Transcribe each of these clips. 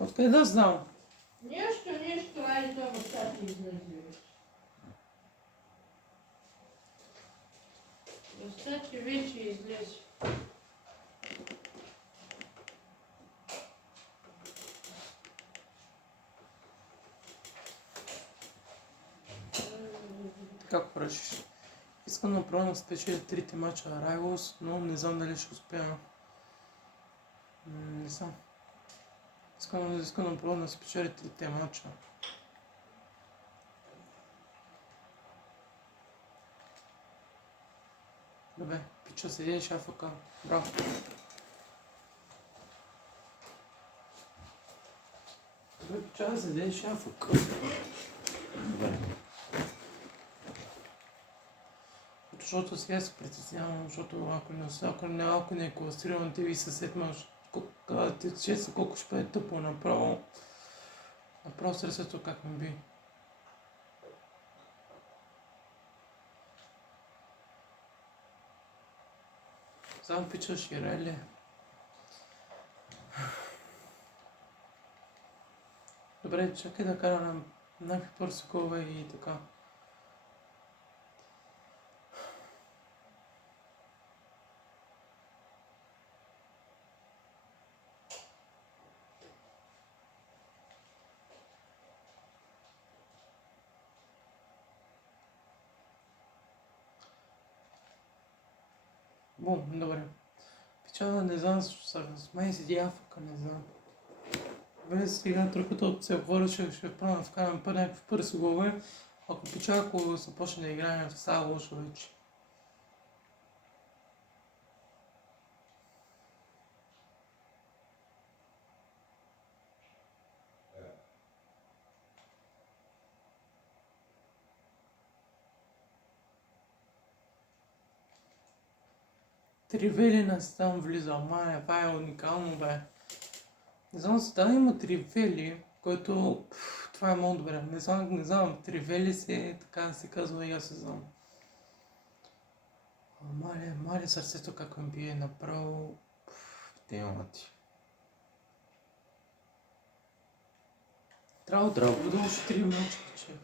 Откъде да знам? Нещо, айде това баща ти излезе. Баща ти вече излезе. Как поръчиш? Искам направо да спечеля 3 мача Rivals, но не знам дали ще успея. Не знам. Искам направо да спечеля 3 мача. Добре, пича седи шафъка. Браво. Добре, пича седи шафъка. Добре. Защото сега се притеснявам, защото ако не класирам ти ви съсед мъж, честно колко ще бъде тъпо направо. Направо сърцето как ми би. Само пича Ширели. Добре, чакай да карам някакви пърсикове и така. Бум, добре. Печала не знам, с май седи Африка, не знам. Добре, сега като се говоря, ще вкарам някакви пърсикове. Ако печала, ако започне да играем, става лошо вече. Тривели нас там влиза, мая, това е уникално, бе. Не знам, сега има тривели, който... това е много добре. Не знам, тривели се, така се казва и аз не знам. Мале сърцето как ми бие направо... темата. Трябва да бъда още 3 мачка, че...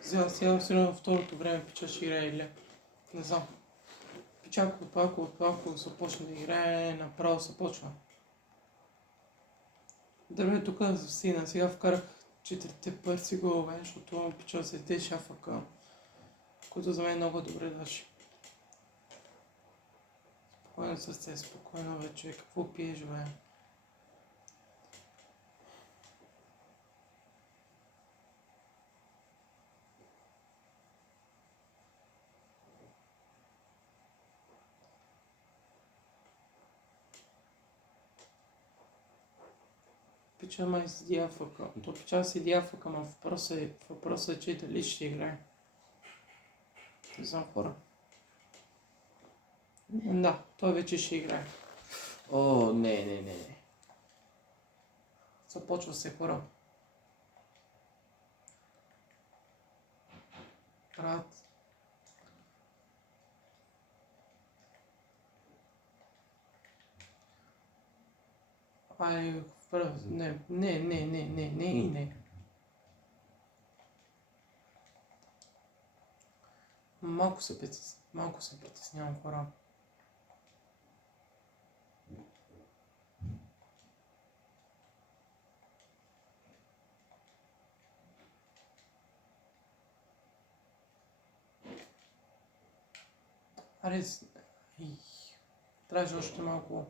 Сега сигурно второто време пича ще играе или... Не знам. Пича ако започне да играе, направо се почва. Добре, тук сега вкарах 4 пърси голове, защото пича се те шафъка, който за мен е много добре даже. Спокойно сърце, спокойно вече, какво пиеш, бе? Пича май седи Африка. То пича седи Африка, но въпросът е, че дали ще играе. Не знам хора. Да, той вече ще играе. О, не. Започва се хора. Брат. Ай, не. Малко се притеснявам хора. Аре, трябваше още малко.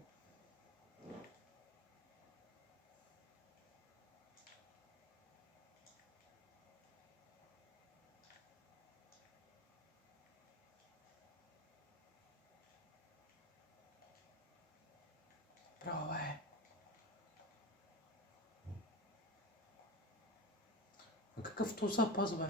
Браво, бе. А какъв то запас, бе?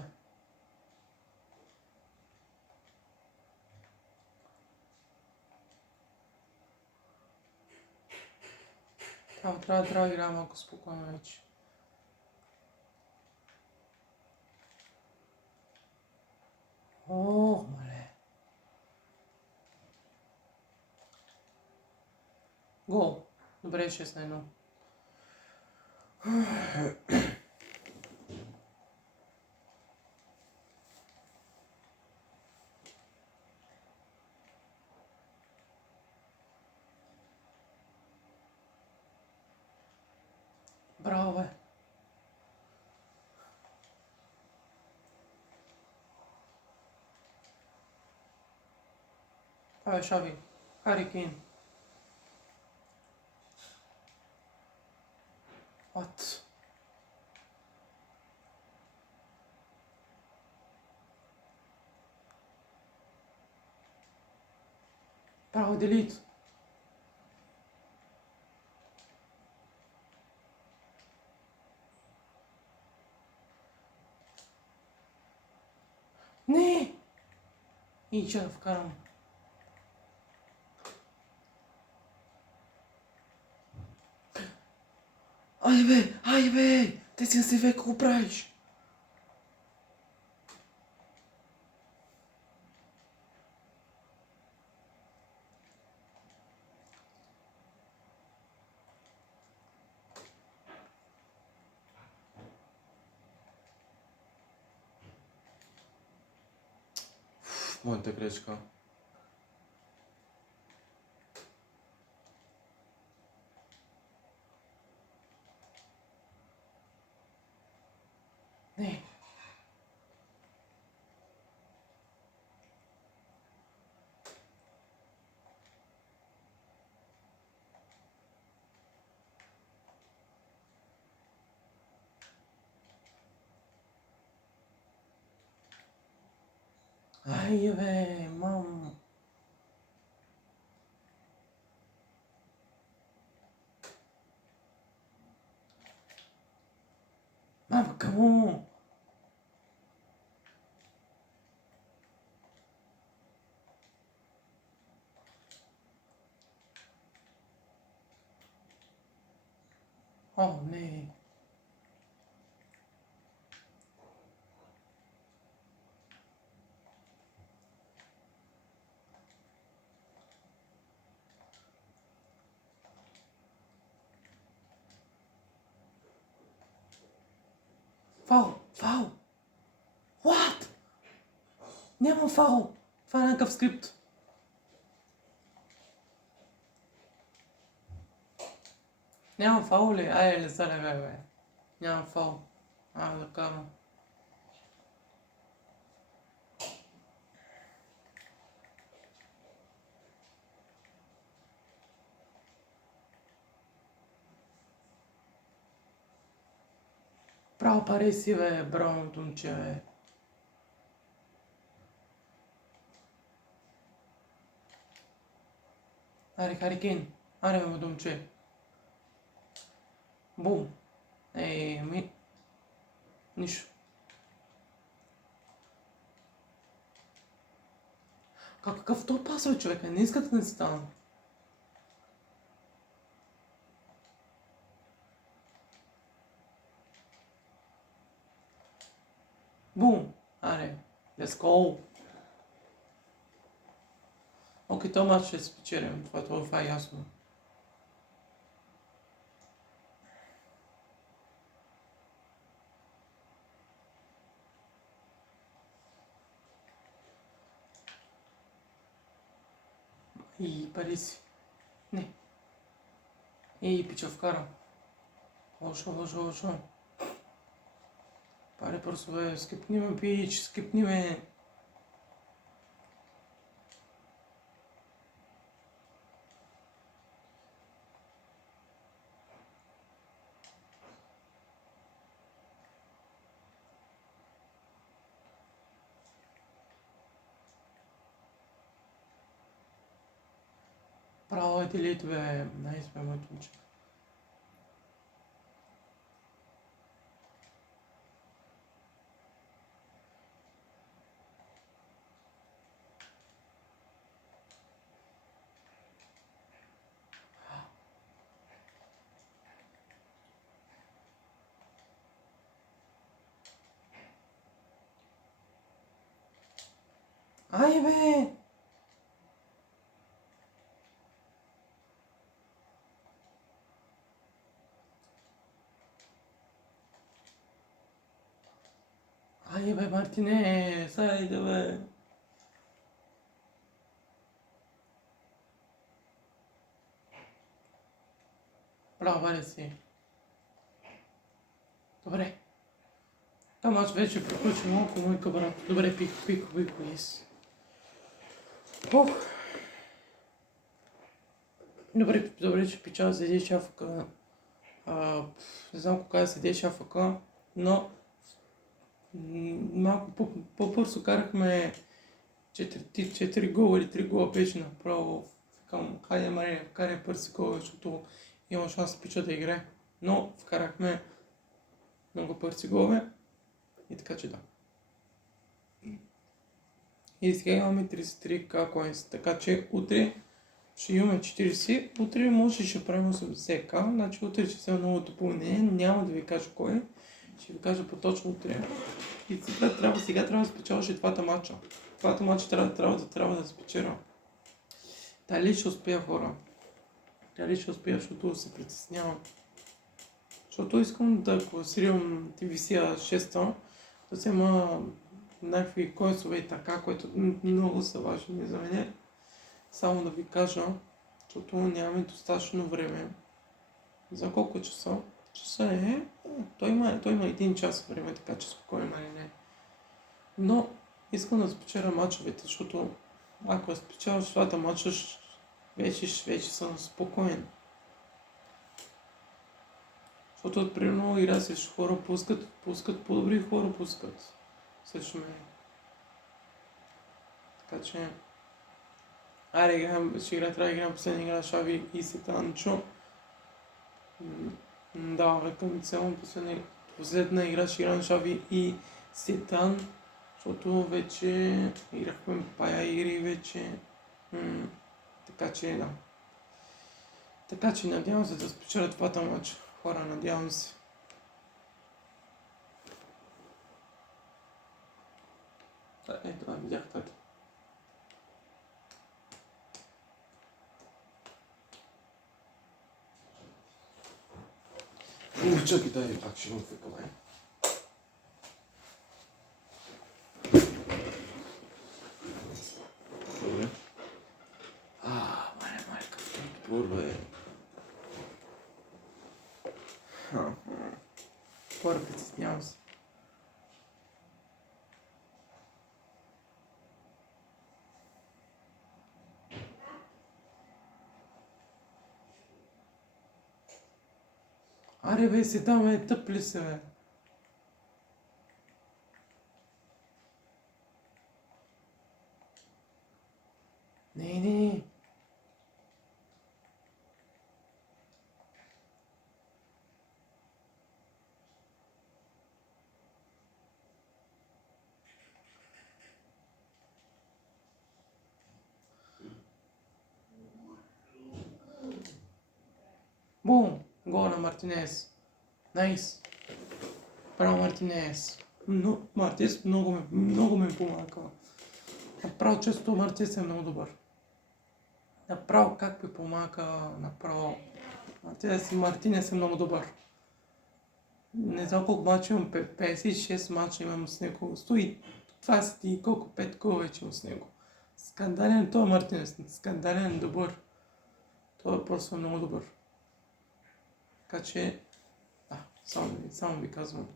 Трябва да играя малко спокойно вече. О, мале. Гол. Добре, 6-1. Vai, Xavi. Harry Kane. What? Bravo, delete. Ne? İyi çarpı karam. Ai be, te si se vê com o Braz. Monte Grečka. Ne? Ai be, mamma. Mamma, come on. Oh ne? Foul. What? Няма фаул. Това е някакъв скрипт. Няма фаул ли? Айде, не стане бе. Няма фаул. Да карам. Браво, пари си, бе. Браво, момче, бе. Аре, Хари Кейн. Аре, бе, момче. Бум. Нищо. Какъв то пасва, човека? Не искате да си стана. Бум. Аре, let's go. Окей, този матч ще спечелим. Това е ясно. И пари си. Не. Пича вкара. Лошо. Пари просто, бе. Скипни ме, пич. Скипни ме. Право е делит, бе. Найс, бе, моето момче. Ай, бе! Ай, бе, Мартинес! Айде, бе! Браво, валя си. Добре. Това мач вече приключи малко, мой брат. Добре, пико, yes. Ох! Добре, че пича седеше афъка. Не знам кога седеше афъка, но малко по-бързо карахме 4 гола или 3 гола беше направо. Викам, хайде Мария, вкарай пърси гол, защото има шанс пича да играе. Но вкарахме много пърси голове и така че да. И сега имаме 33к коинс, така че утре ще имаме 40, утре може ще правим 80к, значи утре ще взема новото допълнение, няма да ви кажа кой, ще ви кажа по-точно утре. И сега трябва да спечелиш двата матча. Двата матча трябва да спечеля. Дали ще успея, хора? Дали ще успея, защото се притеснявам. Защото искам да класирам TVC 6, да взема някакви койсове и така, които много са важни за мен. Само да ви кажа, защото нямаме достатъчно време. За колко часа? Часа е... Той има 1 час време, така че спокойно не. Но искам да спечеля мачовете, защото ако спечеля двата мача, вече съм спокоен. Защото примерно игра срещу хора пускат по-добри хора пускат срещу мен. Така че... трябва да играем последна игра Шави и Сетанчо. Да, към цяло последна игра ще играем Шави и Сетан, защото вече играхме пая игри вече. Така че да. Така че надявам се да спечеля двата мача. Хора, надявам се. Ето, видях така. Чакай, дай пак ще го вкъпаме. Добре. Майка, първо е. Хора, притеснявам се. Аре бе, си там тъп ли се бе? Не. Бум! Гол на Мартинес. Найс. Право Мартинес. Но Мартинес много ме помага. Направо често Мартинес е много добър. Направо как ви помага, направо. Мартинес е много добър. Не знам колко мача имам, 56 мача имам с него. 120 и колко 5 гола вече имам с него. Скандален той Мартинес, скандален добър. Той е просто много добър. Така че, само ви казвам.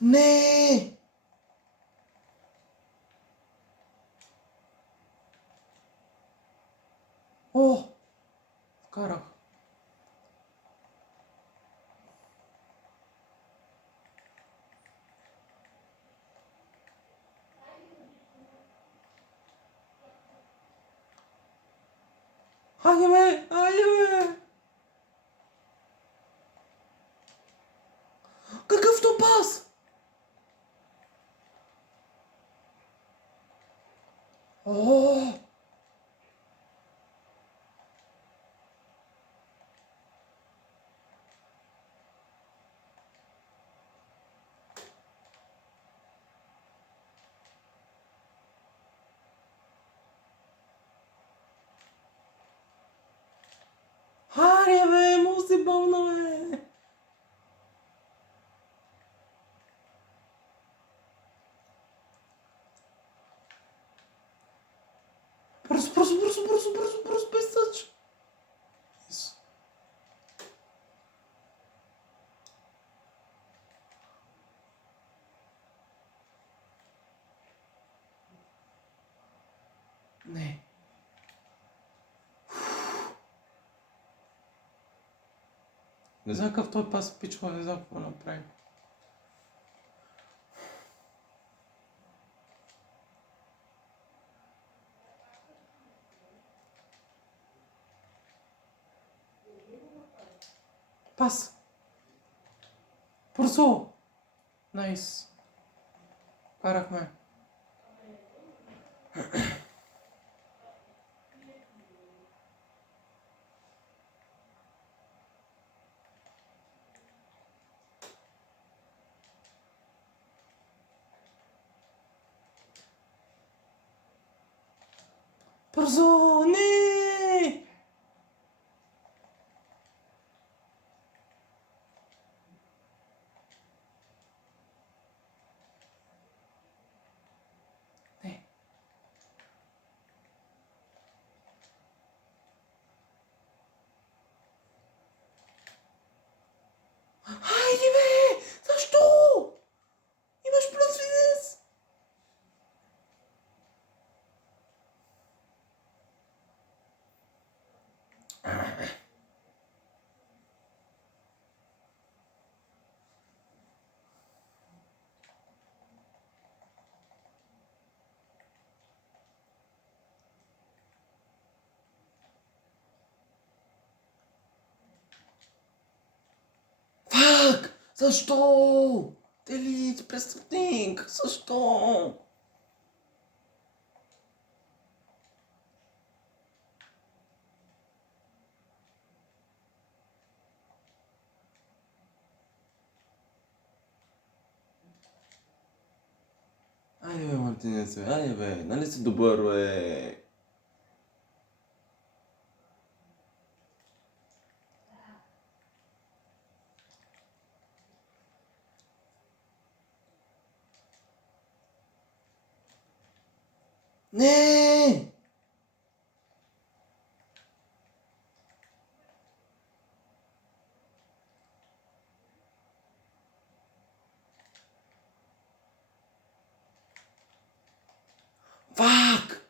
Не! О! Вкарах. Хайде бе! Какъв то пас? О! Хайде бе, му си бълна бе! Bързо, без тъч. Yes. Не. Не знам какъв той пас пичва, не знам какво направи. Пас! Бързо! Найс. Карахме. Бързо! Не! Не. Хайде бе! Защо? Имаш плюс фитнес! Фак! Защо? Делит, престъпник! Защо? Айде бе, Мартинес, бе, айде бе, нали си добър, бе? Не! Фак!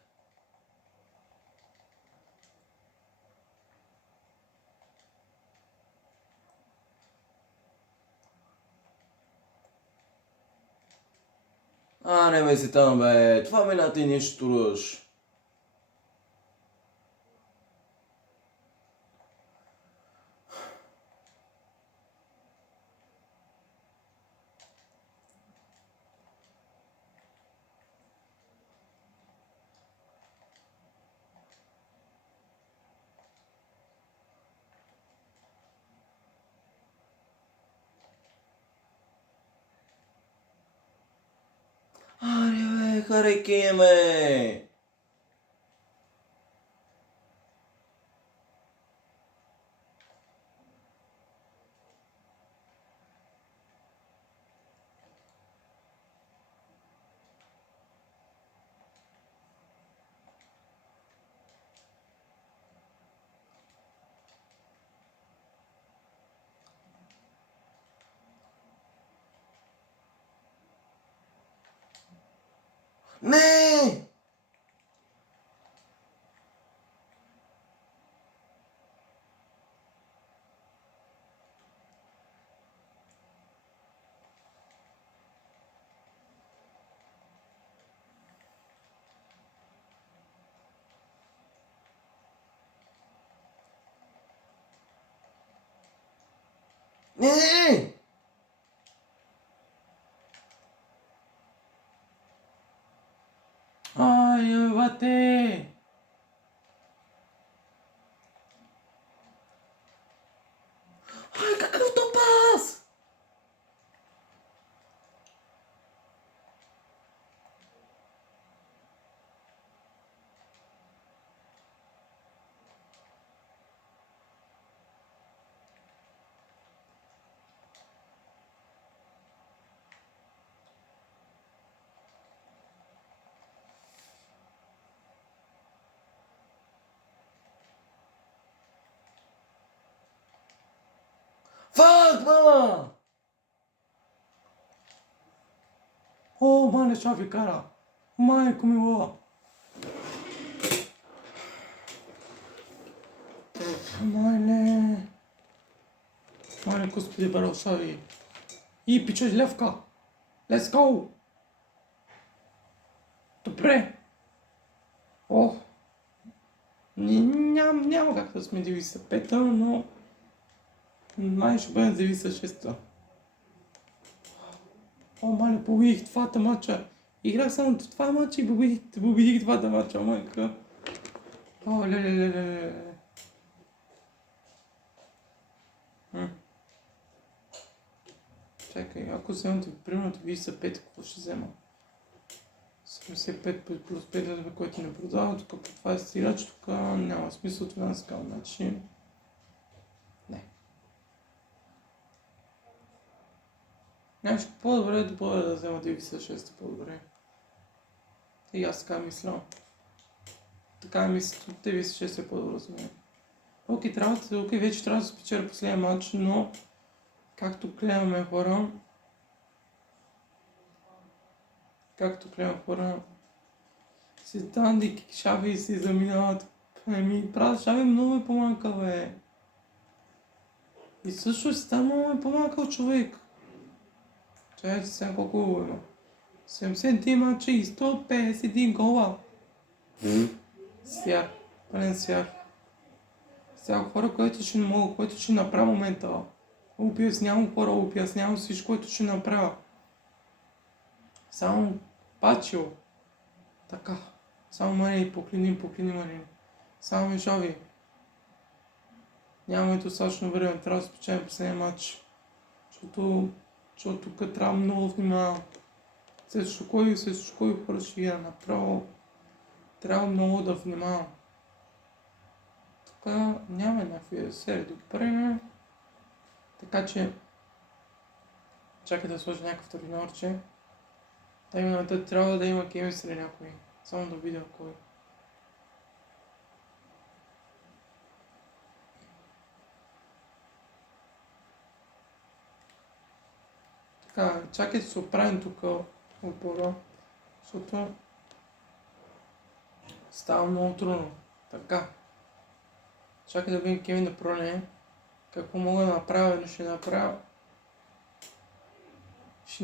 Не бе си там, бе. Това ме ти нещо тураш. Бе, харайки ме. Не! Не! Бате! Какъв топаз! О, мале, шафи кара. Майко мила. Мале. Мале, господи, барошави. И пичо левка. Let's go. Добре. О. Няма как да сме 95-та, но май ще бъде 96-та. О, мале, победих двата мача. Играх само два мача и победих двата мача, майка. О, леле. Чакай, ако вземам примерно 95, какво ще взема? 75 плюс 5, който не продава, тук по 20 играч, тук няма смисъл това на скал начин. Не. Нещо по-добре да бъде да взема 96 по-добре. И аз така мисля. Така мисля, 96 е по-добре за мен. Окей, вече трябва да спечеля последния матч, но както гледаме хора, си Данди Шави си заминават. Брат, Шави много ме помака, бе. И също си там много ме помакал човек. Чакайте сега колко има. 70 мача и 151 гола. Свят. Пълен свят. Сега хора, което ще не мога, което ще направя момента. Обяснявам хора, обяснявам всичко, което ще направя. Само Пачио. Така. Само Марини, поклини Марини. Само Мишови. Нямаме достатъчно време, трябва да спечелим последния матч. Защото тук трябва много внимавам. Срещу кой хора ще игра направо. Трябва много да внимавам. Тук няма някакви серии добре. Така че чакай да сложа някакъв турнирче. Трябва да има кемистри някой. Само да видя кой. Така, чакай да се оправим тук отбора, защото става много трудно. Така. Чакай да видим Кевин да проне. Какво мога да направя, но ще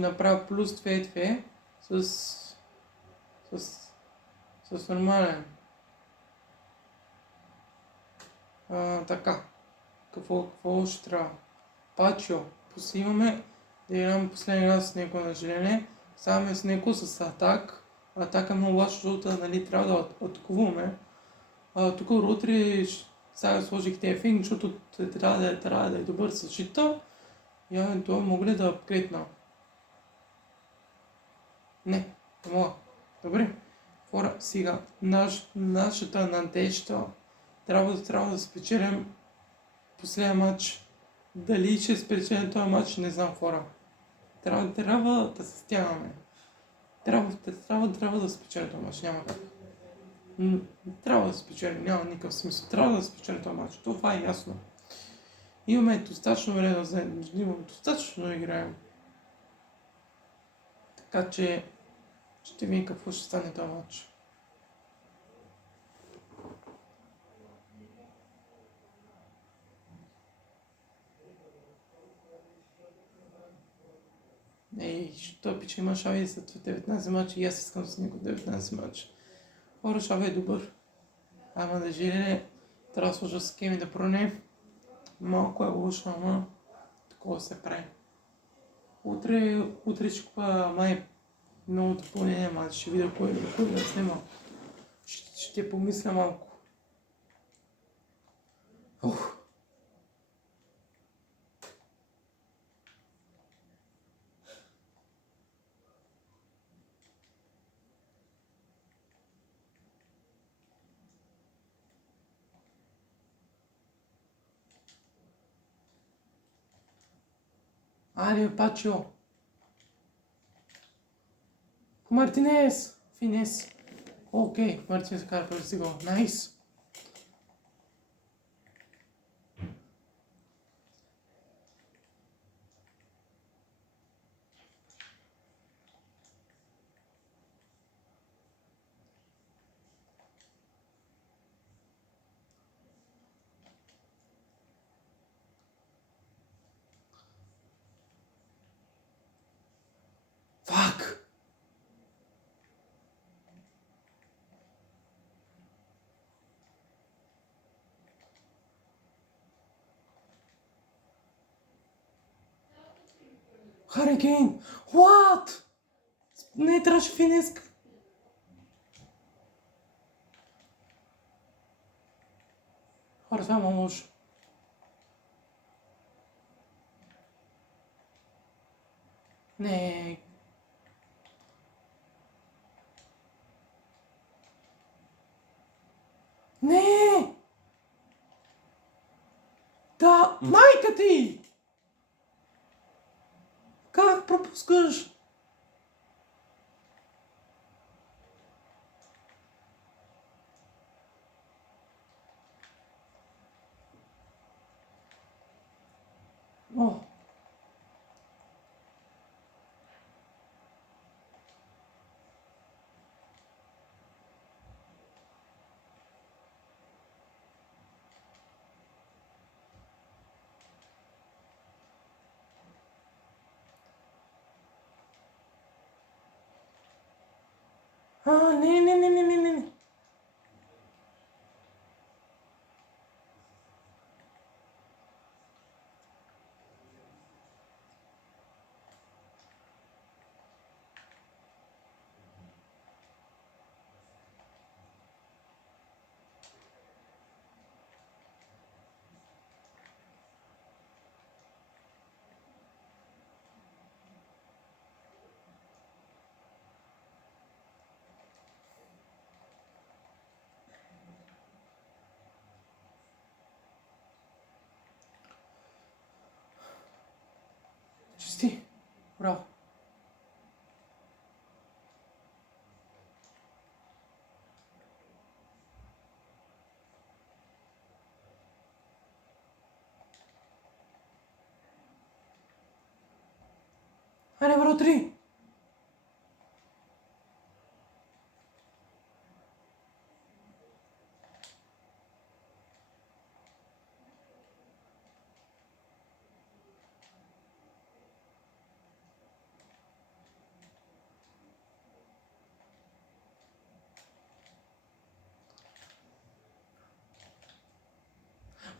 направя плюс 2-2 с нормален. Така. Какво ще трябва? Пачио. Посимаме да играме последния раз с него на желение. Ставаме с него с атак. Атака е много лошо, защото нали, трябва да атакуваме. Тук утре сега сложих тефинг, защото трябва да е добър защита. И евентуално мога ли да апгрейдна? Не мога. Добре. Хора, сега нашата надежда трябва да спечелим последния матч. Дали ще спечелим този матч, не знам, хора. Трябва да се стягаме. Трябва да спечелим този матч, няма как. Трябва да спечелим, няма никакъв смисъл. Трябва да спечелим този матч, това е ясно. Имаме достатъчно време да вземем, имаме достатъчно да играем. Така че ще видим какво ще стане този матч. Що пича има Шави за 19 мача и аз искам с него 19 мача. Хора, Шави е добър. Ама да желе, трябва да сложа с Кеми да проне. Малко е лошо, ама такова се прави. Утре ще купа май много допълнение, ама ще видя кой да снима. Ще помисля малко. Айде, Пачио. Мартинес. Финес. Окей, Мартинес кара първи гол. Найс. Harry Kane! What? Не трябваше финеска. Хора, това е много лошо. Не. Не! Да, майка ти! Как пропускаш? О. Не. Чисти. Браво. Айде, бро, 3.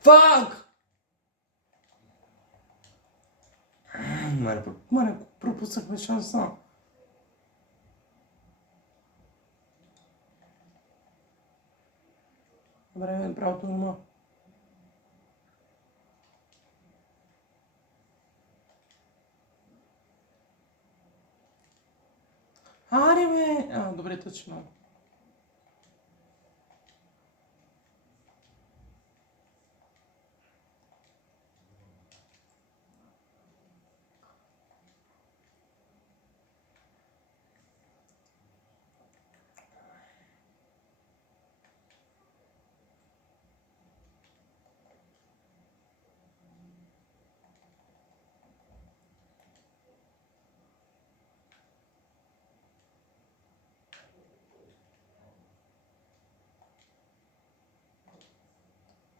Фак! Маре, пропуснахме шанса. Добре, правото нема. Аре, бе! Добре, точно.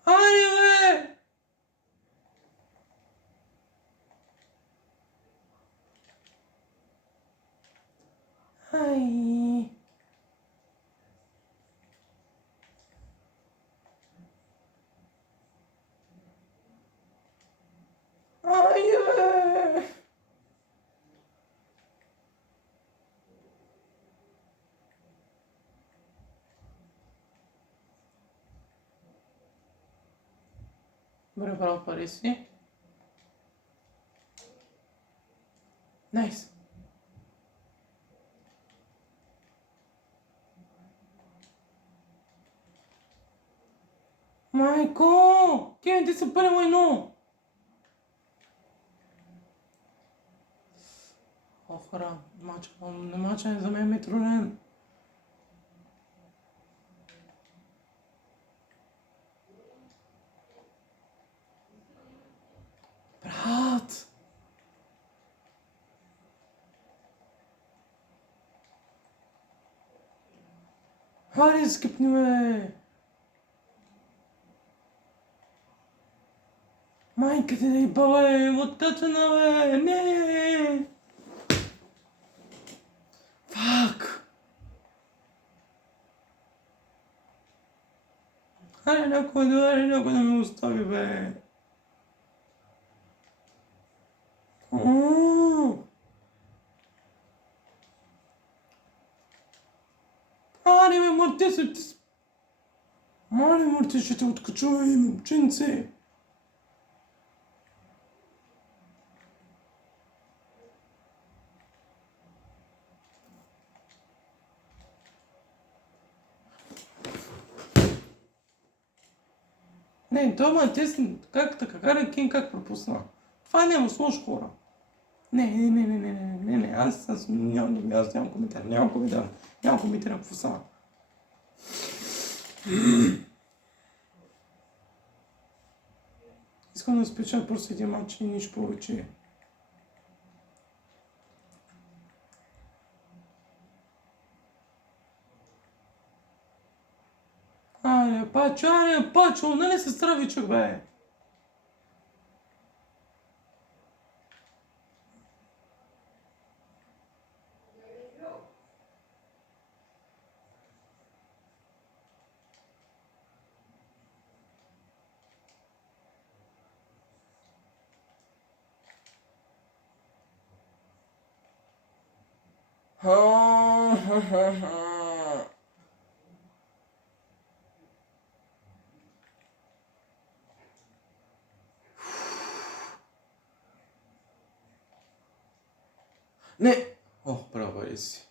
Аре, бе! Ай. Ай, бе! Добре, право, пари си. Найс. Майко! Кевин, ти са пълен войно! Хора, мача за мен е труден. Брат! Хари, скипни ме! Майка ти да ебава, бе! Оттъчена, бе! Не! Фак! Хайде някой да ме остави, бе! Mare mortecete odkačujem, učence. Не, дома те са как така, карен Кен как пропусна. Това няма сложно хора. Не, аз нямам коментар, нямам коментар, какво става. Искам да спеча просто един матч и нищо повече. Аре, Пачо, нали се стравичък, бе? Не! О, права е си.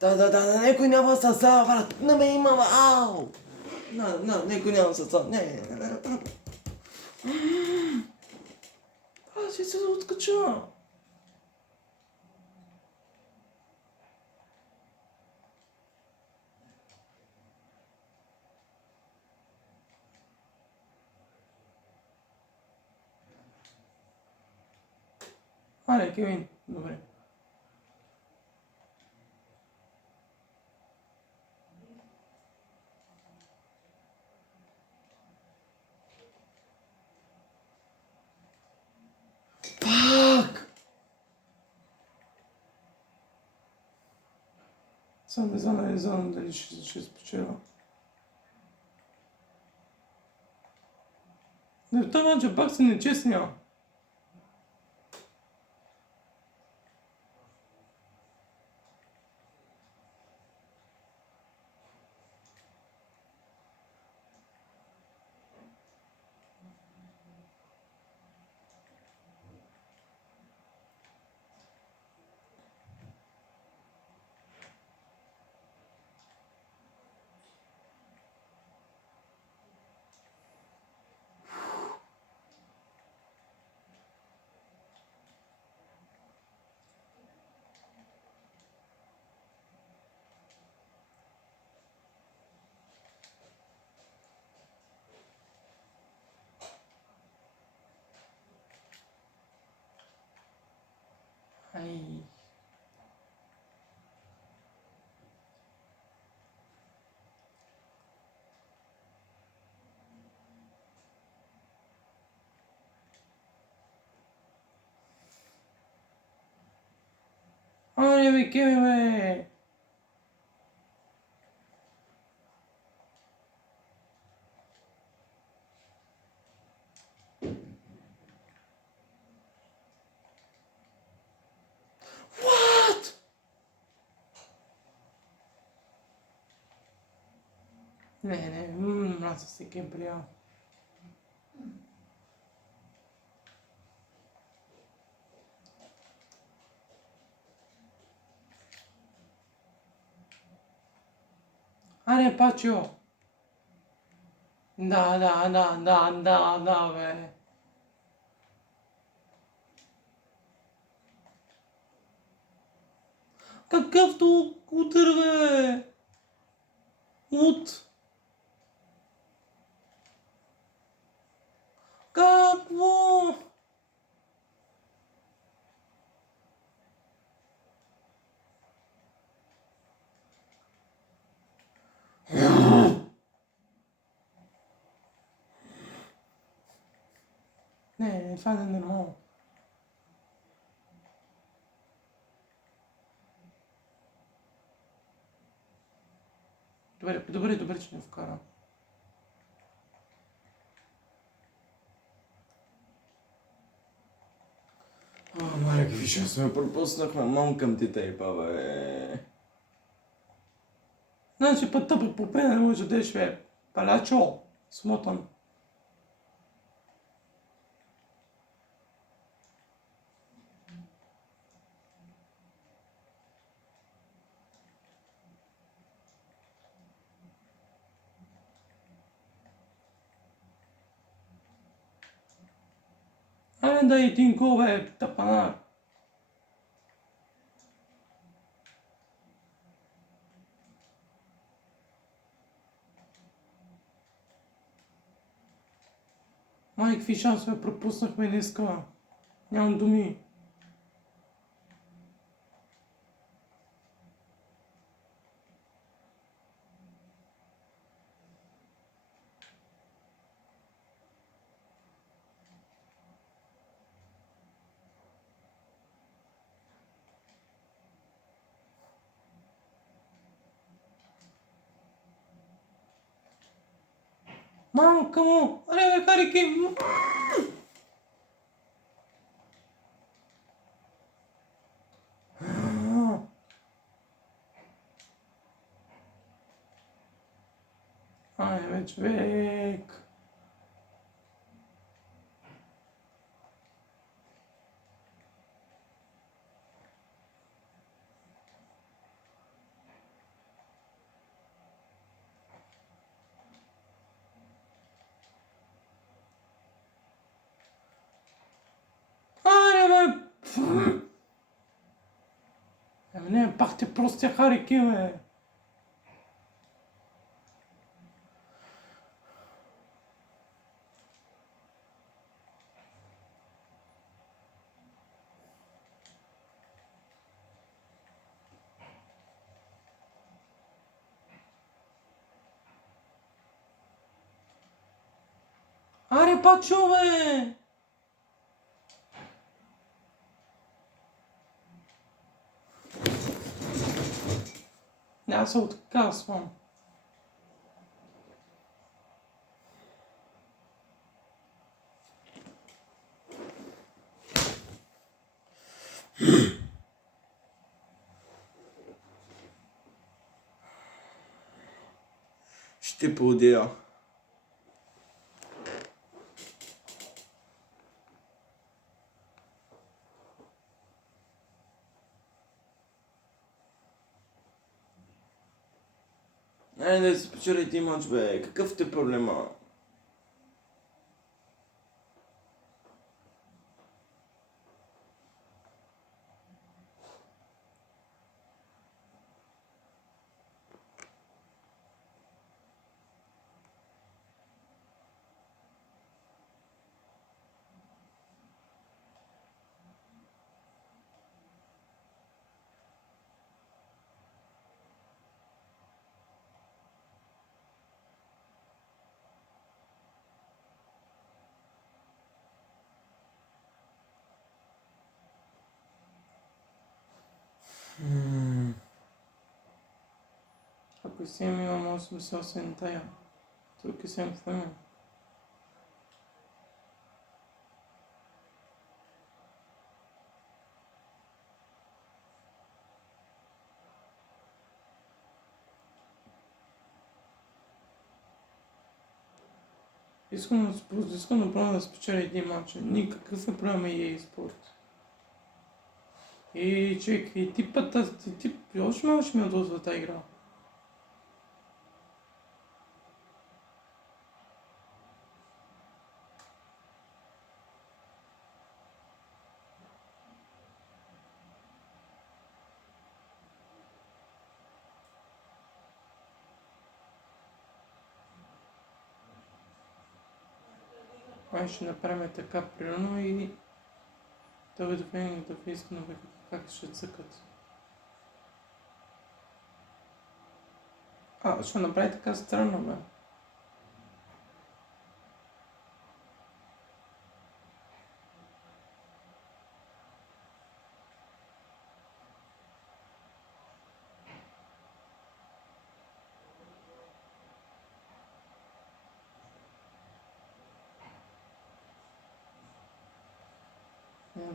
Да, некой няма съса, брат, не ме има, ау! Некой няма съса, не. Аз ще се откача. Аре, Кевин, добре. Пак! Само не знам дали ще спечеля. Не, в този матч пак се нечестния. Ай. Аре, бе, Кевин, бе! What? Не, аз се кемприя. Аре, Пачо! Да, бе. Какъвто удар, бе! От... Какво? Не, това не е нормално. Добре, че не вкара. Маля, какви шансове пропуснахме, мамкам ти тейпа, бе. Значи път тъпък по пена не може да деш, бе. Палячо, смотан. Айде да един гол, бе, тъпанар. Май, какви шансове пропуснахме днеска. Нямам думи. Мамка му! Аре, бе, Хари Кейн! Ай, бе, човек! Аре, бе! Не, пак ти простия Хари Кейн, бе! Аре, пачо, бе! Няма се откасвам. Ще поудия. Айде да си спечели ти мач, бе. Какъв ти е проблема? Ако си имам 88 тая. Тук е съм в имам. Искам да пробвам да спечеля един матч. Никакъв е проблем EA Sport. И човек, и ти още малко ще ми отдозва тази игра. Май ще направим така примерно и да видим да искам да видим как ще цъкат. Ще направи така странно, бе.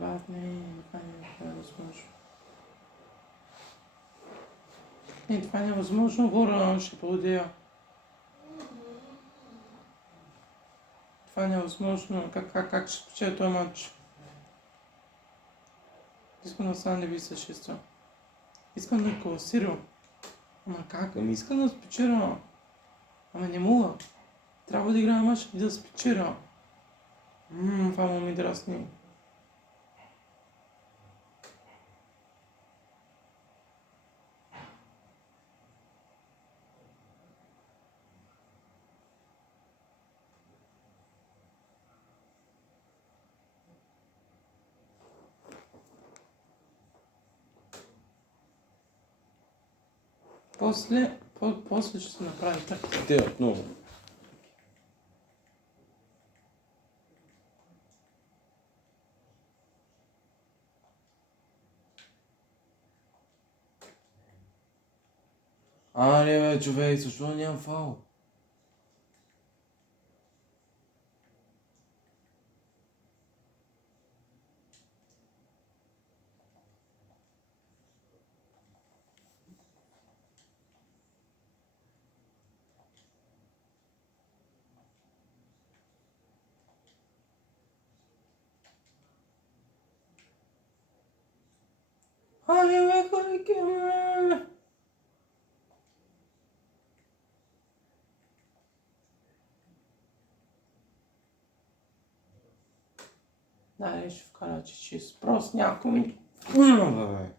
Брат, не, това не е възможно. Не, това не е възможно, хора, ще поудея. Това не е възможно. Как ще спечеля този матч? Искам да стане виса 6. Искам да е класирам. Ама как? Ами искам да спечеля. Ама не мога. Трябва да играя матч и да спечеля. Това му ми драсни. После ще се направи така. Те отново. Не бе, човек, защо нямам фаул? Бе, колики, бе! Дай, ще вкара чист. Просто някой ми... Бе.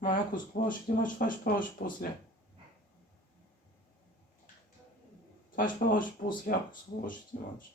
Майко, с какво ще имаш, това ще правиш после. Това ще правиш после, ако с какво ще имаш.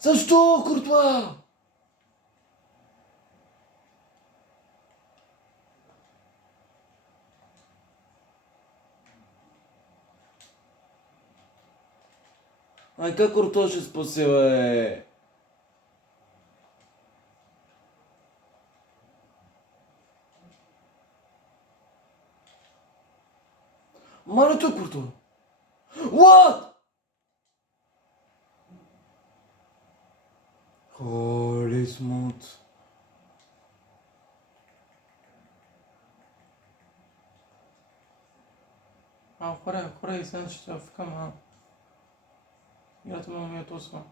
Защо, Куртуа? Как Куртуа ще спаси, бе? Мале той Куртуа. What? Holy smooth. Хора и сега ще в кама. Играта му ми е тоса.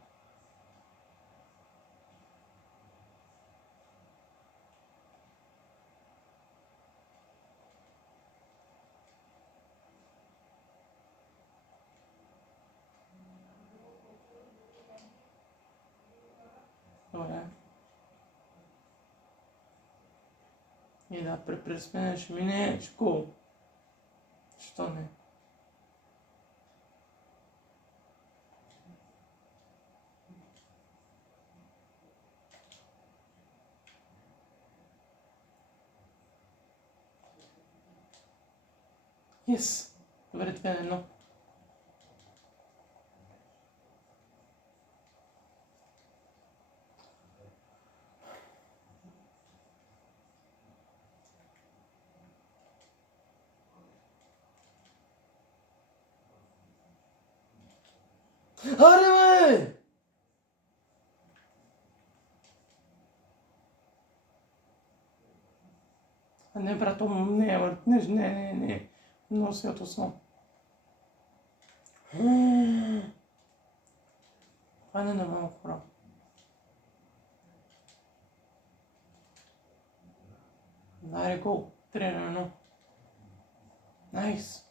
Добре. И да, през мен ще мине, ще гол. Що не? Yes! Добре, 2-1. Аре, бе! Не, брато, не. Много свято съм. 바나나 먹어라. There you go. 3-1. Nice.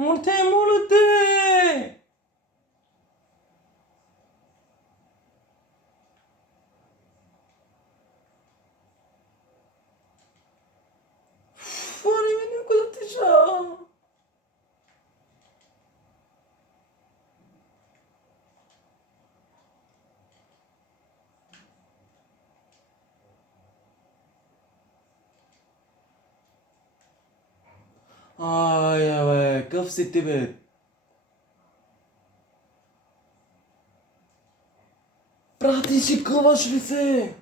Multe, multe! Fuori, vedi cosa ti c'ha? Ai, ouais, comme c'était bête. Pratici comment je le fais?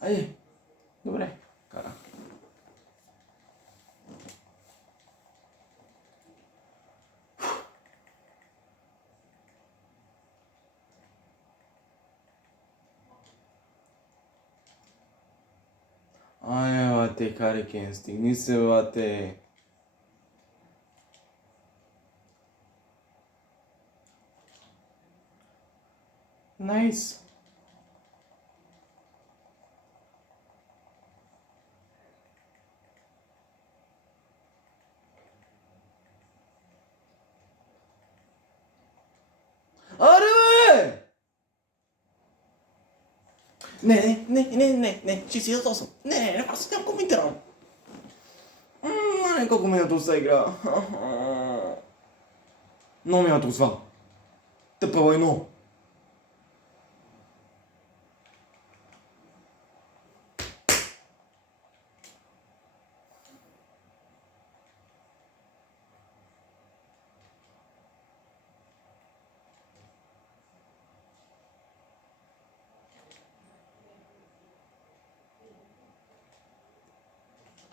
Aí, dobré. Cara. Ai, vate, care instinct, ni se vate. Nice. Arre! Ne, ci si addosso. Ne, ma stiamo commenterò. Ecco come tu stai gra. Non mi ha tu sva. Te poi no.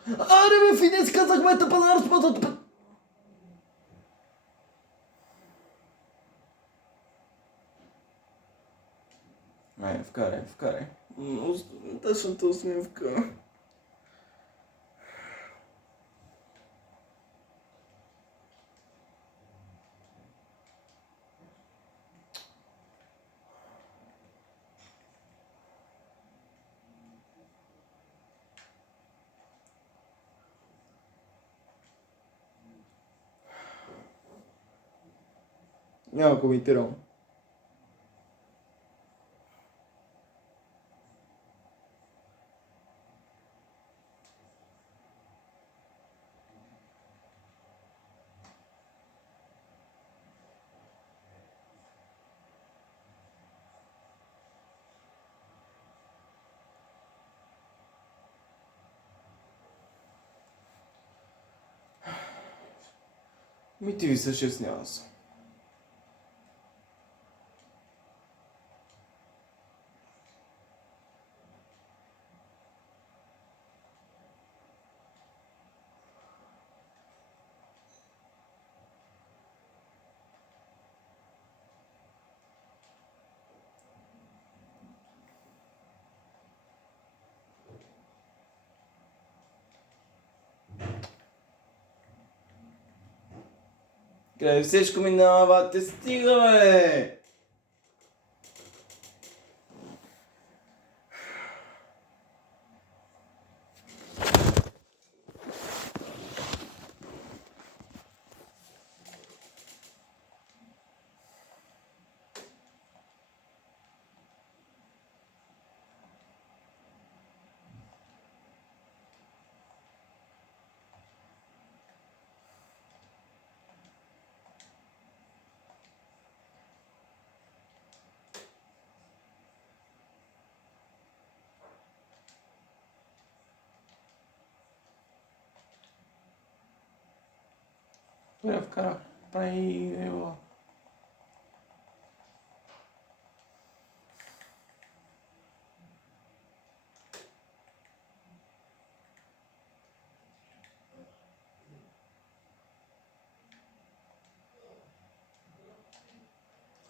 Arre, fine skazak mete panar spotot. Вкарай. Точно то усмивка. Няма коментирам. Ми ти ви се 16. Край всичко минавате, стига бе! Voy a ficar para ir, eu...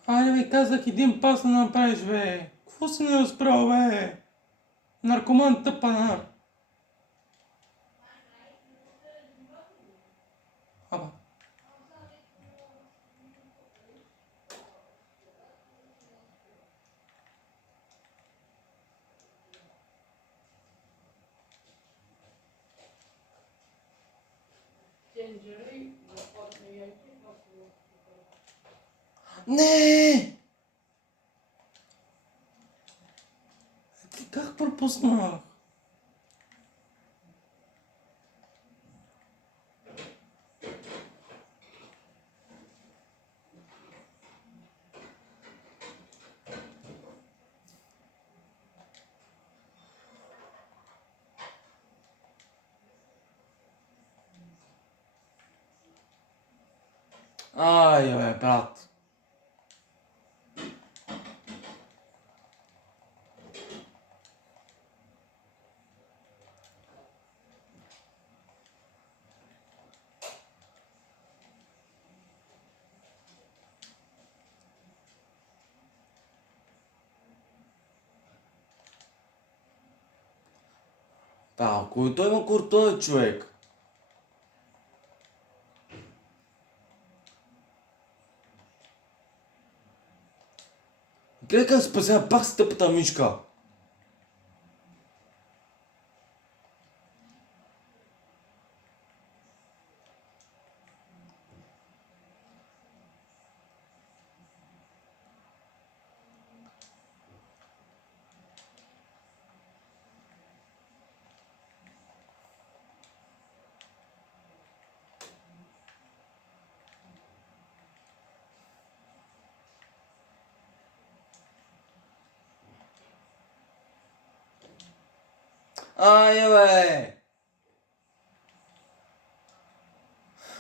Olha, velho, casa aqui tempo passa na paz, velho. Que fosse não se prova, velho. Narcomante tapanar. Ah, pá. Ginger, what do you think? Ne! Как пропуснах? Ai, brate. Pá, той има куртой човек. Гледай как спася пак с тъпата мишка. Ай, бе!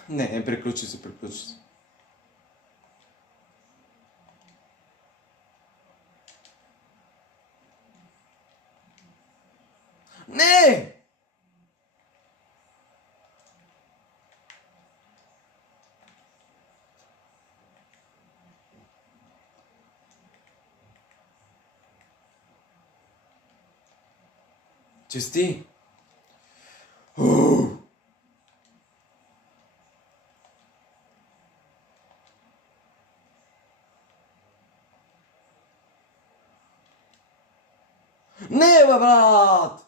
Не, приключи се, приключи се. Не! Чести! Не, бе, брат!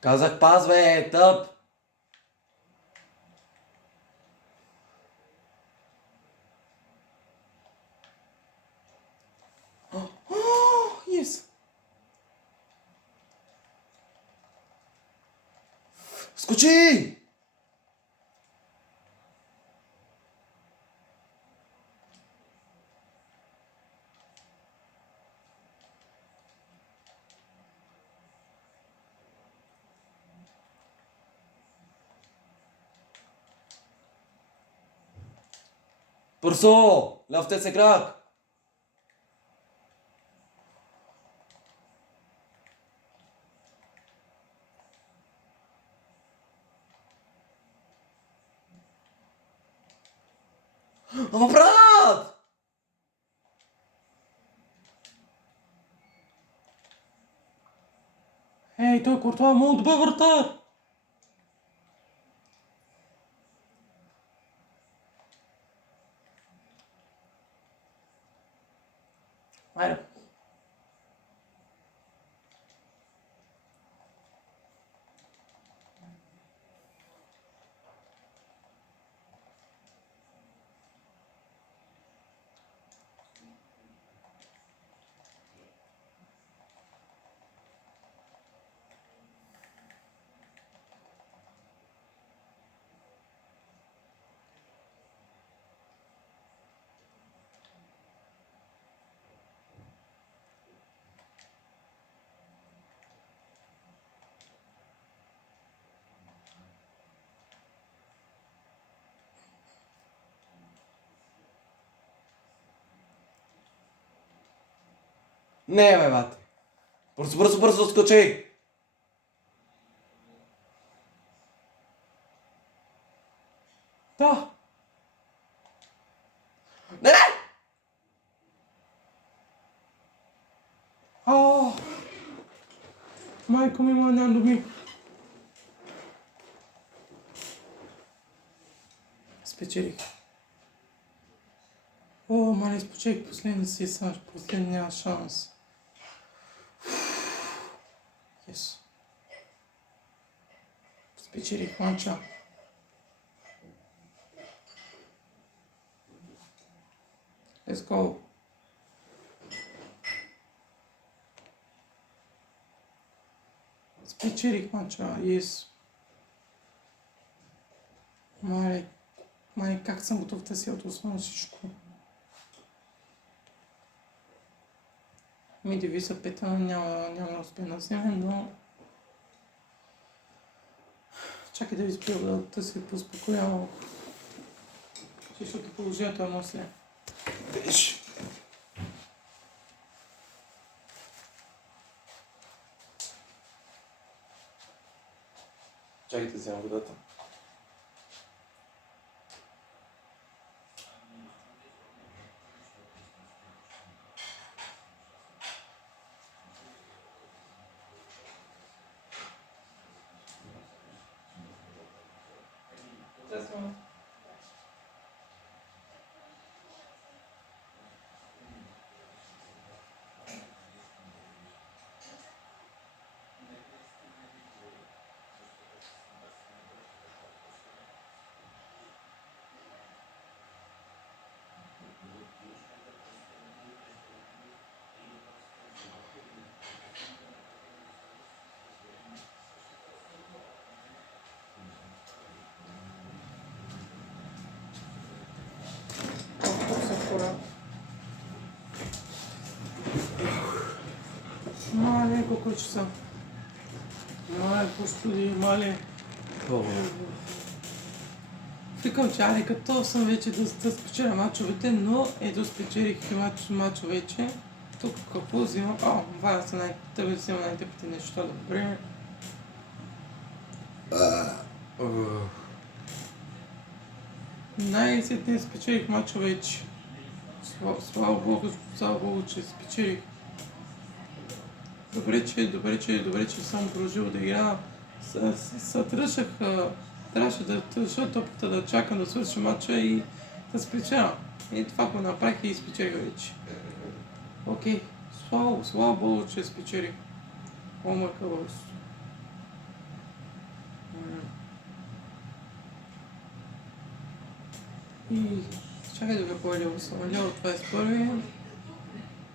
Казах пас, бе, тъп! Yes! Скочи! Пърсо! Лъвте се крак! Ама, брат! Ей, той Куртуа му отбе вратар! Айде. Не, бе, бате. Бързо, бързо, бързо, скочи! Да! Не, не! О! Майко ми, моя Нандо ми. Спечелих. О, мале, спечелих последния шанс. Yes. Спечелих мача. Let's go. Спечелих мача, yes. Мале, как съм готов да си отосвам всичко. Ми девиза пета няма да успея да вземе, но... Чакай да изпия да се поуспокоя малко. Защото положението е много зле. Виж. Чакайте, взема водата. Мале, колко часа? Мале, господи, мале. Викам, че аре, като съм вече да спечеля мачовете, но ето спечелих мачо вече. Тук какво взимам? Това са да взема най-тъпите неща, добре. Най-сетне спечелих мачо вече. Слава Богу, че спечелих. Добре, че съм продължил да играя. Трябваше да държа топката, да чакам да свърши матча и да спечеля. И това го направих и спечелих вече. Окей, слава Богу, че спечелих. О, майка Богу. И чакай да го лево съм. Лево 21.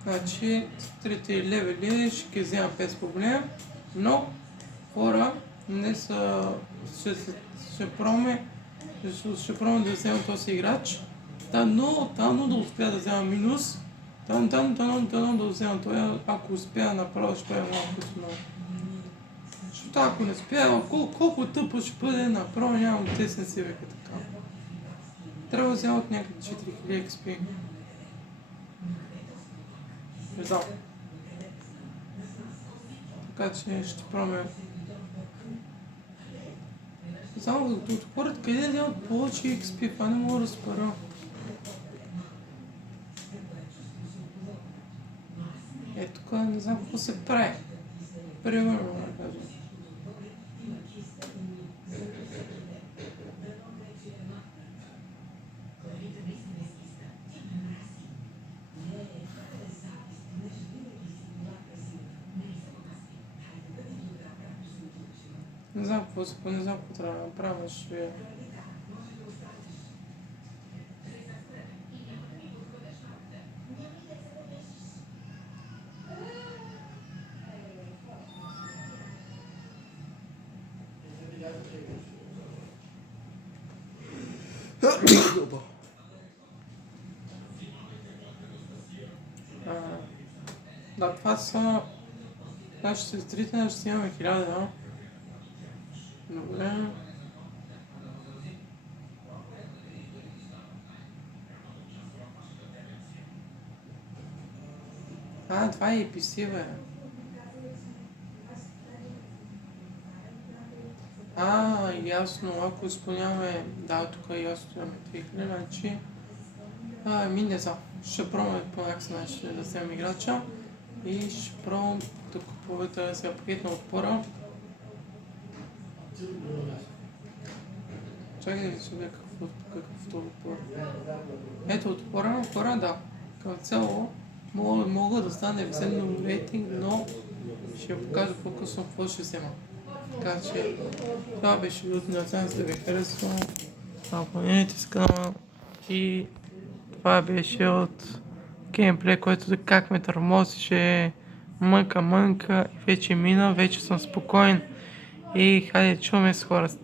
Значи, трети левели ще ги взема без проблем, но хора не са... ще пробваме да взема този играч. Тано да успя да взема минус. Тано да взема това, ако успя направо ще е малко смело. Защото ако не успя, колко тъпо ще бъде, направо нямам тесен си века така. Трябва да взема от някъде 4000 XP. Не знам. Така че ще пробваме. Не знам, да отворят къде да вземат повече XP, това не мога да спара. Тук не знам какво се прави. Примерно да кажем. Не знам какво трябва да направя, ще видя. Да, това са нашите сестрите, ще имаме 1000. Добре. Това е APC, бе. Ясно, ако изпълняваме... Да, тук е ясно, имаме 3000, значи... Не знам. Ще пробваме по някакъв начин да вземем играча. И ще пробвам да купувате сега пакет на отпора. Чакай да сега какъвто отпор. Ето отпора, да. Като цяло мога да стане вземем рейтинг, но ще я покажа по-късно какво ще взема. Така че това беше от надявам се да ви харесва. Абонирайте се канала и това беше от геймплей, който как ме тормозише мънка и вече мина, вече съм спокоен и хайде чуваме с хората.